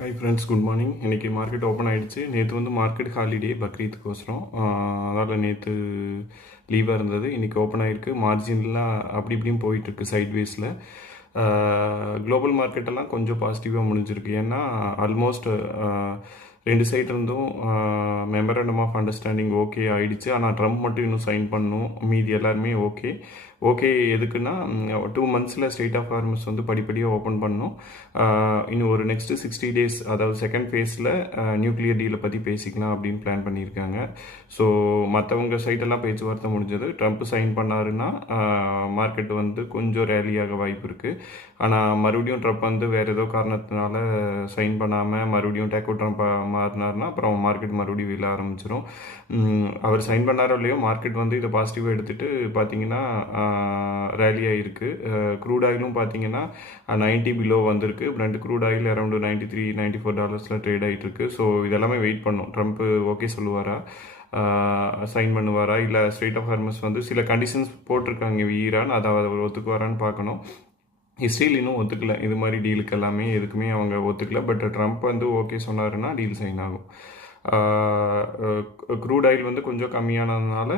Hi friends, good morning. இன்றைக்கி market open ஆகிடுச்சு. நேற்று வந்து மார்க்கெட் ஹாலிடே பக்ரீத்துக்கோசரம், அதால் நேற்று லீவாக இருந்தது. இன்றைக்கி ஓப்பன் ஆகிருக்கு. மார்ஜின்லாம் அப்படி இப்படியும் போயிட்டுருக்கு சைட்வேஸில். குளோபல் மார்க்கெட்டெல்லாம் கொஞ்சம் பாசிட்டிவாக முடிஞ்சிருக்கு. ஏன்னா ஆல்மோஸ்ட் ரெண்டு சைட் இருந்தும் மெமரண்டம் ஆஃப் அண்டர்ஸ்டாண்டிங் ஓகே ஆகிடுச்சு. ஆனால் ட்ரம்ப் மட்டும் இன்னும் சைன் பண்ணணும். மீதி எல்லாருமே ஓகே. எதுக்குன்னா 2 மந்த்ஸில் ஸ்டேட் ஆஃப் ஹார்மஸ் வந்து படிப்படியாக ஓப்பன் பண்ணணும். இன்னும் ஒரு நெக்ஸ்ட்டு 60 டேஸ், அதாவது செகண்ட் ஃபேஸில் நியூக்ளியர் டீலை பற்றி பேசிக்கலாம் அப்படின்னு பிளான் பண்ணியிருக்காங்க. ஸோ மற்றவங்க சைட்டெல்லாம் பேச்சுவார்த்தை முடிஞ்சது. ட்ரம்ப் சைன் பண்ணாருன்னா மார்க்கெட் வந்து கொஞ்சம் ரேலியாக வாய்ப்பு இருக்குது. ஆனால் மறுபடியும் ட்ரம்ப் வந்து வேறு ஏதோ காரணத்தினால சைன் பண்ணாமல் மறுபடியும் டேக்கோ ட்ரம்ப் மாறினார்னா அப்புறம் மார்க்கெட் மறுபடியும் விழ ஆரம்பிச்சிடும். அவர் சைன் பண்ணாரோ இல்லையோ, மார்க்கெட் வந்து இதை பாசிட்டிவாக எடுத்துகிட்டு பார்த்தீங்கன்னா ரேலியாக இருக்குது. க்ரூட் ஆயிலும் பார்த்தீங்கன்னா 90 பிலோ வந்திருக்கு. Brent crude oil around $93-94 trade ஆகிட்டு இருக்கு. ஸோ இதெல்லாமே வெயிட் பண்ணும். ட்ரம்ப் ஓகே சொல்லுவாரா, சைன் பண்ணுவாரா, இல்லை ஸ்ட்ரெயிட் ஆஃப் ஹார்மஸ் வந்து சில கண்டிஷன்ஸ் போட்டிருக்காங்க ஈரான், அதை அவர் ஒத்துக்குவாரான்னு பார்க்கணும். இஸ்ரேல் இன்னும் ஒத்துக்கல. இது மாதிரி டீலுக்கு எல்லாமே எதுக்குமே அவங்க ஒத்துக்கல. பட் ட்ரம்ப் வந்து ஓகே சொன்னாருன்னா டீல் சைன் ஆகும். க்ரூட் ஆயில் வந்து கொஞ்சம் கம்மியானதுனால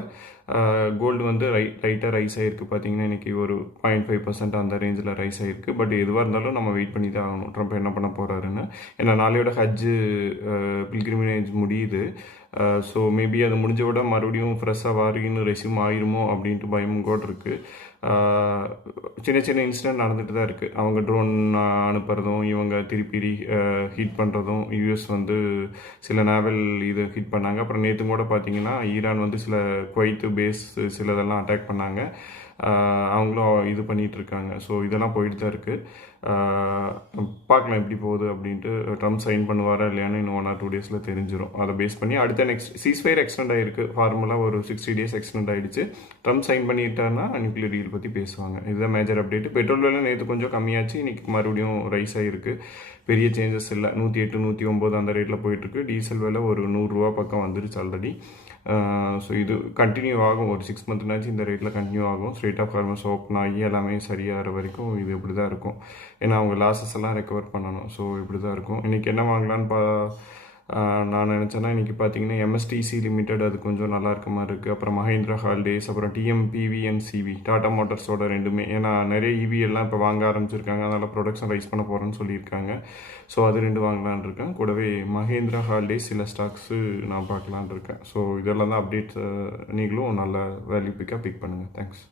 கோல்டு வந்து லைட்டாக ரைஸ் ஆகிருக்கு. பார்த்தீங்கன்னா இன்றைக்கி ஒரு 0.5% அந்த ரேஞ்சில் ரைஸ் ஆகிருக்கு. பட் எதுவாக இருந்தாலும் நம்ம வெயிட் பண்ணி தான் ஆகணும் ட்ரம்ப் என்ன பண்ண போகிறாருன்னு. ஏன்னா நாளையோட ஹஜ்ஜு பில்கிரிமினேஜ் முடியுது. ஸோ மேபி அது முடிஞ்ச விட மறுபடியும் ஃப்ரெஷ்ஷாக வாரின்னு ரெஸ்யூம் ஆயிருமோ அப்படின்ட்டு பயமும் கூட இருக்குது. சின்ன சின்ன இன்சிடென்ட் நடந்துட்டு தான் இருக்குது. அவங்க ட்ரோன் அனுப்புறதும், இவங்க திருப்பி ஹீட் பண்ணுறதும், யூஎஸ் வந்து சில நேவல் இது ஹிட் பண்ணாங்க. அப்புறம் நேற்று கூட பார்த்தீங்கன்னா ஈரான் வந்து சில குவைத்து பேஸ் சிலதெல்லாம் அட்டாக் பண்ணாங்க. அவங்களும் இது பண்ணிகிட்ருக்காங்க. ஸோ இதெல்லாம் போயிட்டு தான் இருக்குது. பார்க்கலாம் எப்படி போகுது அப்படின்ட்டு. ட்ரம்ப் சைன் பண்ணுவாரா இல்லையான்னு இன்னும் 1 or 2 டேஸில் தெரிஞ்சிடும். அதை பேஸ் பண்ணி அடுத்த நெக்ஸ்ட் சீஸ்ஃபயர் எக்ஸ்டெண்ட் ஆகிருக்கு. ஃபார்முலாக ஒரு 60 டேஸ் எக்ஸ்டெண்ட் ஆகிடுச்சு. ட்ரம்ப் சைன் பண்ணிட்டாருன்னா நியூக்ளியர் டீல் பற்றி பேசுவாங்க. இதுதான் மேஜர் அப்டேட். பெட்ரோல் விலை நேற்று கொஞ்சம் கம்மியாச்சு. இன்றைக்கி மறுபடியும் ரைஸ் ஆகிருக்கு. பெரிய சேஞ்சஸ் இல்லை. 108, 109 அந்த ரேட்டில் போயிட்டுருக்கு. டீசல் விலை ஒரு $100 பக்கம் வந்துருச்சு ஆல்ரெடி. ஸோ இது கண்டினியூ ஆகும். ஒரு 6 மந்த்னாச்சும் இந்த ரேட்டில் கண்டினியூ ஆகும். ஸ்ட்ரெயிட் ஆஃப் ஹார்மஸ் ஓப்பன் ஆகி எல்லாமே சரியாகிற வரைக்கும் இது இப்படி தான் இருக்கும். ஏன்னா அவங்க லாஸஸ் எல்லாம் ரெக்கவர் பண்ணணும். ஸோ இப்படி தான் இருக்கும். இன்றைக்கி என்ன வாங்கலான்னு நான் நினச்சேன்னா, இன்றைக்கி பார்த்தீங்கன்னா எம்எஸ்டிசி லிமிடெட் அது கொஞ்சம் நல்லா இருக்க மாதிரி இருக்குது. அப்புறம் மஹேந்திரா ஹாலிடேஸ், அப்புறம் டிஎம்பிவி அண்ட் சிவி, டாடா மோட்டார்ஸோட ரெண்டுமே. ஏன்னா நிறைய இவி எல்லாம் இப்போ வாங்க ஆரம்பிச்சிருக்காங்க. அதனால் ப்ரொடக்ஷன் ரைஸ் பண்ண போகிறேன்னு சொல்லியிருக்காங்க. ஸோ அது 2 வாங்கலான் இருக்கேன். கூடவே மஹேந்திரா ஹாலிடேஸ் சில ஸ்டாக்ஸு நான் பார்க்கலான் இருக்கேன். ஸோ இதெல்லாம் தான் அப்டேட்ஸ். நீங்களும் நல்ல வேல்யூ பிக் பண்ணுங்கள். தேங்க்ஸ்.